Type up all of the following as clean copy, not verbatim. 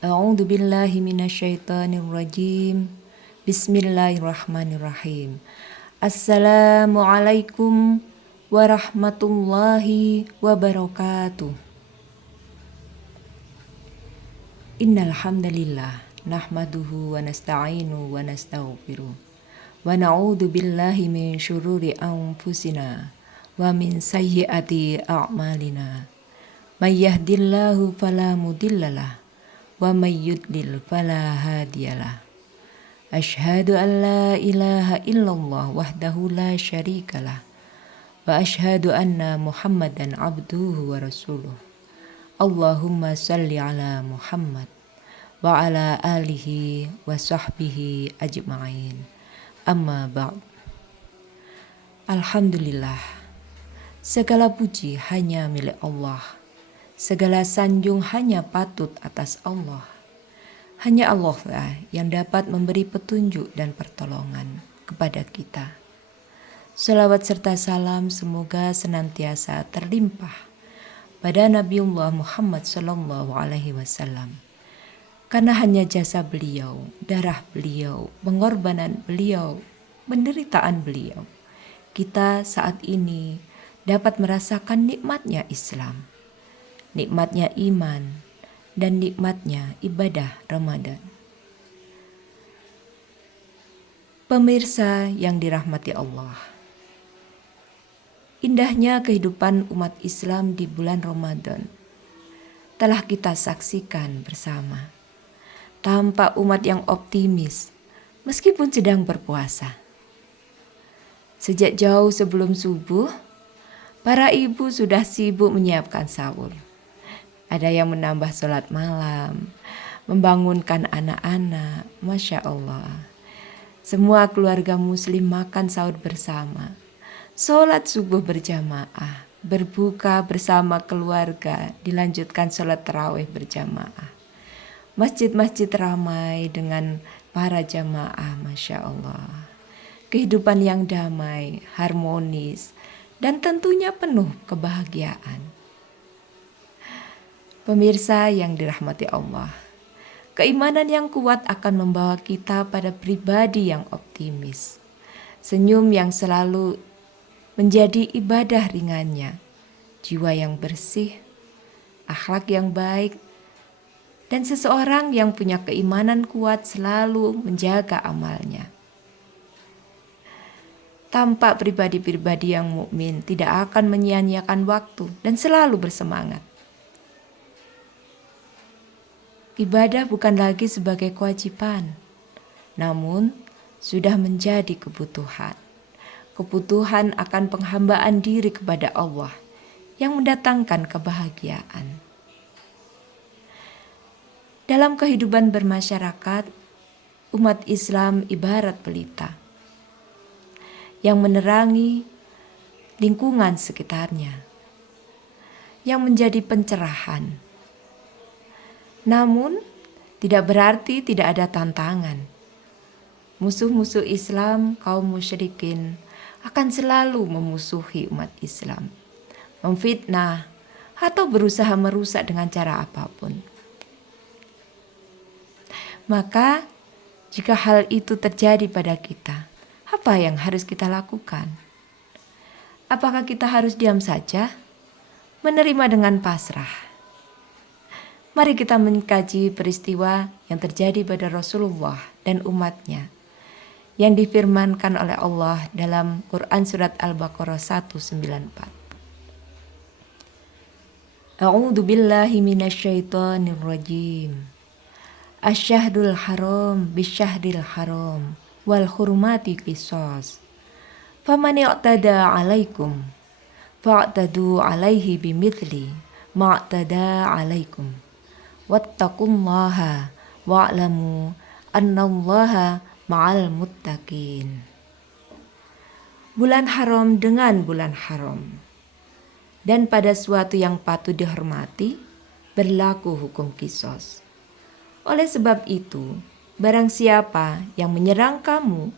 A'udzu billahi minasyaitonir rajim. Bismillahirrahmanirrahim. Assalamualaikum warahmatullahi wabarakatuh. Innal hamdalillah nahmaduhu wa nasta'inu wa nastaghfiruh. Wa na'udzu billahi min syururi anfusina wa min sayyiati a'malina. May yahdihillahu fala mudhillalah wa may yudlil fala hadiyalah. Asyhadu an la ilaha illallah wahdahu la syarikalah wa asyhadu anna Muhammadan abduhu wa rasuluh. Allahumma salli ala Muhammad wa ala alihi wa sahbihi ajma'in. Amma ba'd. Alhamdulillah, segala puji hanya milik Allah. Segala sanjung hanya patut atas Allah. Hanya Allah lah yang dapat memberi petunjuk dan pertolongan kepada kita. Salawat serta salam semoga senantiasa terlimpah pada Nabiullah Muhammad SAW. Karena hanya jasa beliau, darah beliau, pengorbanan beliau, penderitaan beliau, kita saat ini dapat merasakan nikmatnya Islam, nikmatnya iman, dan nikmatnya ibadah Ramadan. Pemirsa yang dirahmati Allah, indahnya kehidupan umat Islam di bulan Ramadan telah kita saksikan bersama. Tampak umat yang optimis meskipun sedang berpuasa. Sejak jauh sebelum subuh, para ibu sudah sibuk menyiapkan sahur. Ada yang menambah sholat malam, membangunkan anak-anak, Masya Allah. Semua keluarga muslim makan sahur bersama, sholat subuh berjamaah, berbuka bersama keluarga, dilanjutkan sholat tarawih berjamaah. Masjid-masjid ramai dengan para jamaah, Masya Allah. Kehidupan yang damai, harmonis, dan tentunya penuh kebahagiaan. Pemirsa yang dirahmati Allah, keimanan yang kuat akan membawa kita pada pribadi yang optimis. Senyum yang selalu menjadi ibadah ringannya, jiwa yang bersih, akhlak yang baik, dan seseorang yang punya keimanan kuat selalu menjaga amalnya. Tampak pribadi-pribadi yang mukmin tidak akan menyia-nyiakan waktu dan selalu bersemangat. Ibadah bukan lagi sebagai kewajiban, namun sudah menjadi kebutuhan. Kebutuhan akan penghambaan diri kepada Allah yang mendatangkan kebahagiaan. Dalam kehidupan bermasyarakat, umat Islam ibarat pelita yang menerangi lingkungan sekitarnya, yang menjadi pencerahan. Namun, tidak berarti tidak ada tantangan. Musuh-musuh Islam, kaum musyrikin, akan selalu memusuhi umat Islam, memfitnah, atau berusaha merusak dengan cara apapun. Maka, jika hal itu terjadi pada kita, apa yang harus kita lakukan? Apakah kita harus diam saja, menerima dengan pasrah? Mari kita mengkaji peristiwa yang terjadi pada Rasulullah dan umatnya, yang difirmankan oleh Allah dalam Quran Surat Al-Baqarah 194. A'udzu billahi minasyaitonir rajim. Asyahrul haram bisyahril haram wal hurmati qisas. Faman i'tada 'alaikum fa'tadu 'alaihi bimithli ma'tada 'alaikum. Wattaqullaha wa'lamu annallaha ma'al muttaqin. Bulan haram dengan bulan haram, dan pada suatu yang patut dihormati berlaku hukum qisas. Oleh sebab itu, barang siapa yang menyerang kamu,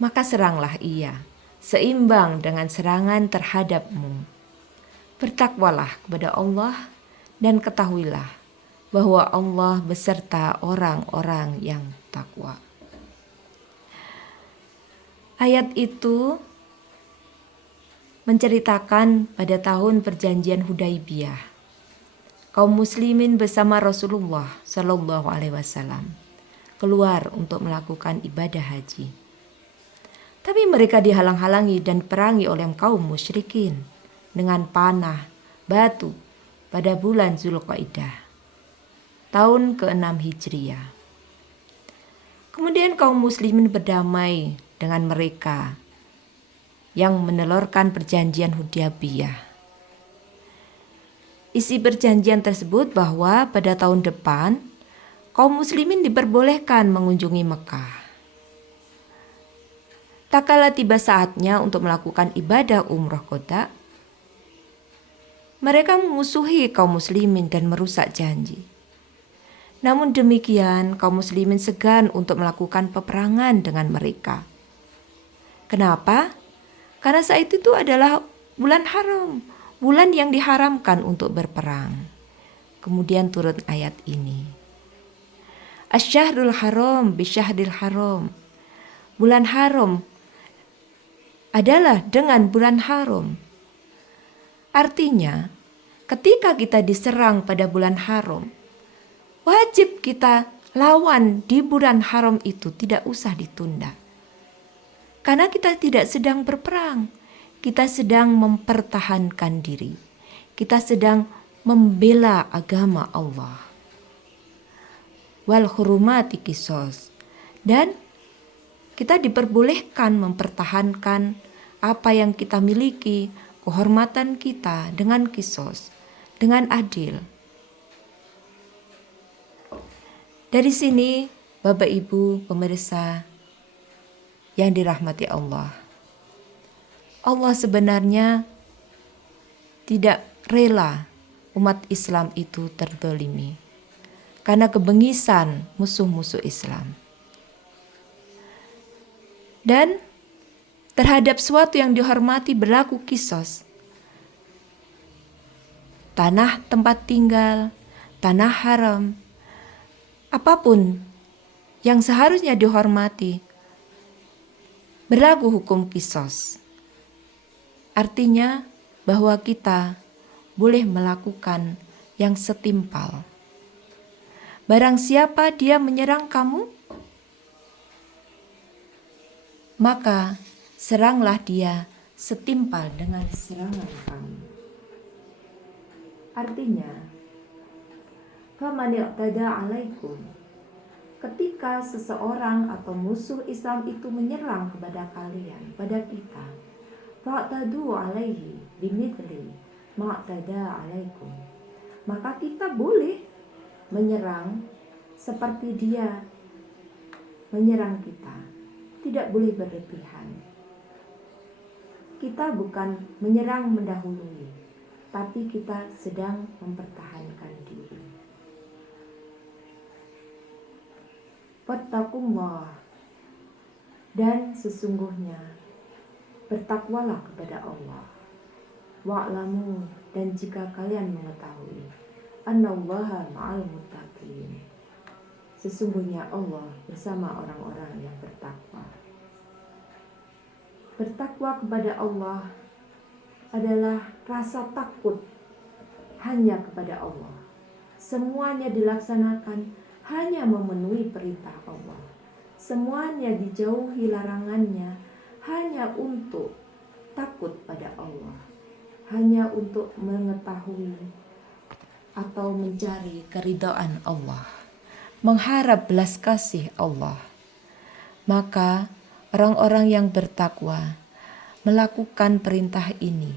maka seranglah ia, seimbang dengan serangan terhadapmu. Bertakwalah kepada Allah dan ketahuilah, bahwa Allah beserta orang-orang yang takwa. Ayat itu menceritakan pada tahun perjanjian Hudaibiyah, kaum muslimin bersama Rasulullah Shallallahu Alaihi Wasallam keluar untuk melakukan ibadah haji. Tapi mereka dihalang-halangi dan perangi oleh kaum musyrikin dengan panah, batu pada bulan Zulqaidah, tahun ke-6 Hijriah. Kemudian kaum muslimin berdamai dengan mereka yang menelurkan perjanjian Hudaibiyah. Isi perjanjian tersebut bahwa pada tahun depan kaum muslimin diperbolehkan mengunjungi Mekah. Tak kala tiba saatnya untuk melakukan ibadah umroh qada, mereka memusuhi kaum muslimin dan merusak janji. Namun demikian, kaum muslimin segan untuk melakukan peperangan dengan mereka. Kenapa? Karena saat itu adalah bulan haram, bulan yang diharamkan untuk berperang. Kemudian turun ayat ini. Asy-syahrul haram bisyahril haram. Bulan haram adalah dengan bulan haram. Artinya, ketika kita diserang pada bulan haram, wajib kita lawan di bulan haram itu, tidak usah ditunda. Karena kita tidak sedang berperang, kita sedang mempertahankan diri. Kita sedang membela agama Allah. Wal hurumati qisos. Dan kita diperbolehkan mempertahankan apa yang kita miliki, kehormatan kita dengan qisos, dengan adil. Dari sini, Bapak Ibu pemirsa yang dirahmati Allah, Allah sebenarnya tidak rela umat Islam itu terdolimi karena kebengisan musuh-musuh Islam. Dan terhadap suatu yang dihormati berlaku qisos. Tanah tempat tinggal, tanah haram, apapun yang seharusnya dihormati, berlaku hukum qisos. Artinya bahwa kita boleh melakukan yang setimpal. Barang siapa dia menyerang kamu, maka seranglah dia setimpal dengan serangan kamu. Artinya, faman i'tada 'alaikum, ketika seseorang atau musuh Islam itu menyerang kepada kalian, pada kita, fa'tadu 'alaihi bimithli ma'tada 'alaikum, maka kita boleh menyerang seperti dia menyerang kita. Tidak boleh berlebihan. Kita bukan menyerang mendahului, tapi kita sedang mempertahankan diri. Wattaqullah, dan sesungguhnya bertakwalah kepada Allah. Wa'lamu, dan jika kalian mengetahui, annallaha ma'al muttaqin, sesungguhnya Allah bersama orang-orang yang bertakwa. Bertakwa kepada Allah adalah rasa takut hanya kepada Allah. Semuanya dilaksanakan hanya memenuhi perintah Allah. Semuanya dijauhi larangannya hanya untuk takut pada Allah. Hanya untuk mengetahui atau mencari keridhaan Allah, mengharap belas kasih Allah. Maka orang-orang yang bertakwa melakukan perintah ini.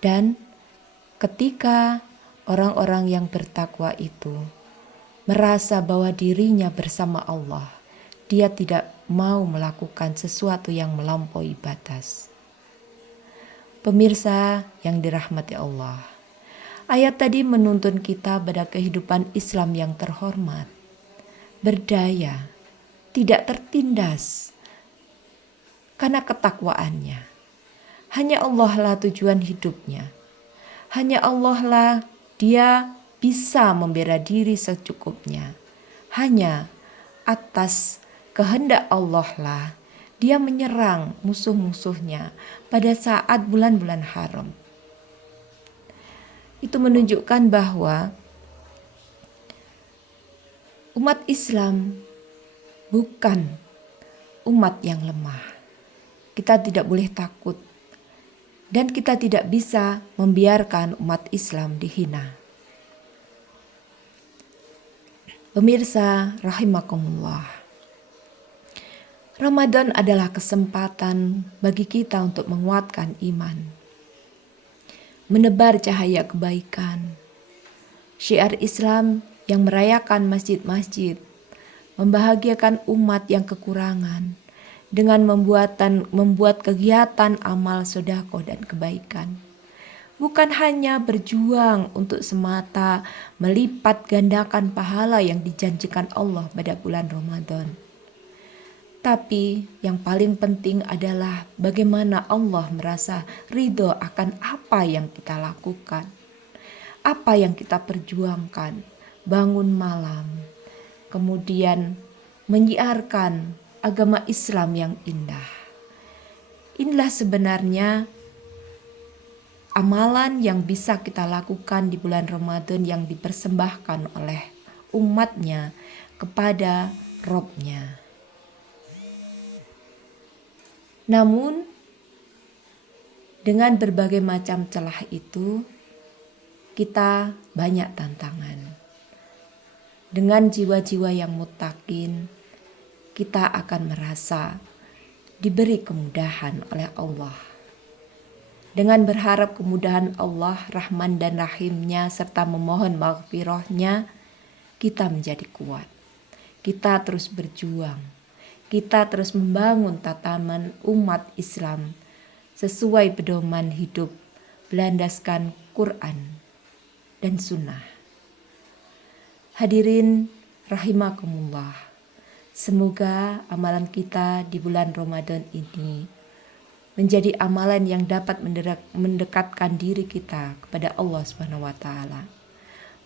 Dan ketika orang-orang yang bertakwa itu merasa bahwa dirinya bersama Allah, dia tidak mau melakukan sesuatu yang melampaui batas. Pemirsa yang dirahmati Allah, ayat tadi menuntun kita pada kehidupan Islam yang terhormat, berdaya, tidak tertindas karena ketakwaannya. Hanya Allah lah tujuan hidupnya. Hanya Allah lah dia bisa membela diri secukupnya. Hanya atas kehendak Allah lah dia menyerang musuh-musuhnya pada saat bulan-bulan haram. Itu menunjukkan bahwa umat Islam bukan umat yang lemah. Kita tidak boleh takut dan kita tidak bisa membiarkan umat Islam dihina. Pemirsa rahimakumullah, Ramadan adalah kesempatan bagi kita untuk menguatkan iman, menebar cahaya kebaikan. Syiar Islam yang merayakan masjid-masjid, membahagiakan umat yang kekurangan dengan membuat kegiatan amal sedekah dan kebaikan. Bukan hanya berjuang untuk semata melipat gandakan pahala yang dijanjikan Allah pada bulan Ramadan. Tapi yang paling penting adalah bagaimana Allah merasa ridho akan apa yang kita lakukan. Apa yang kita perjuangkan, bangun malam, kemudian menyiarkan agama Islam yang indah. Inilah sebenarnya amalan yang bisa kita lakukan di bulan Ramadan yang dipersembahkan oleh umatnya kepada Robnya. Namun dengan berbagai macam celah itu, kita banyak tantangan. Dengan jiwa-jiwa yang muttaqin, kita akan merasa diberi kemudahan oleh Allah. Dengan berharap kemudahan Allah, Rahman dan Rahimnya, serta memohon maghfirahnya, kita menjadi kuat. Kita terus berjuang. Kita terus membangun tatanan umat Islam sesuai pedoman hidup berlandaskan Quran dan Sunnah. Hadirin rahimakumullah, semoga amalan kita di bulan Ramadan ini menjadi amalan yang dapat mendekatkan diri kita kepada Allah SWT.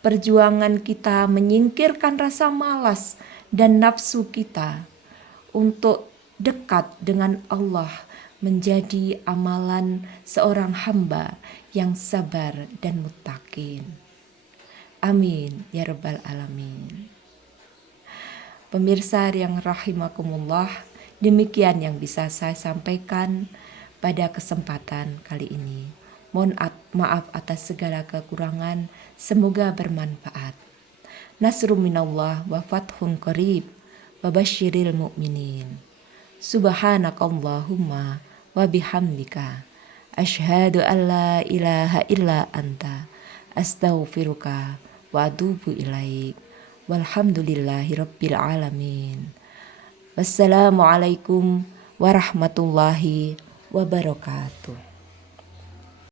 Perjuangan kita menyingkirkan rasa malas dan nafsu kita untuk dekat dengan Allah menjadi amalan seorang hamba yang sabar dan muttaqin. Amin ya rabbal alamin. Pemirsa yang rahimakumullah, demikian yang bisa saya sampaikan pada kesempatan kali ini. Mohon maaf atas segala kekurangan, semoga bermanfaat. Nasrun minallah wa fathun qarib. Wabasyiril mu'minin. Subhanakallahumma wa bihamdika asyhadu an la ilaha illa anta astaghfiruka wa atubu ilaik. Walhamdulillahi rabbil alamin. Wassalamualaikum warahmatullahi wabarakatuh.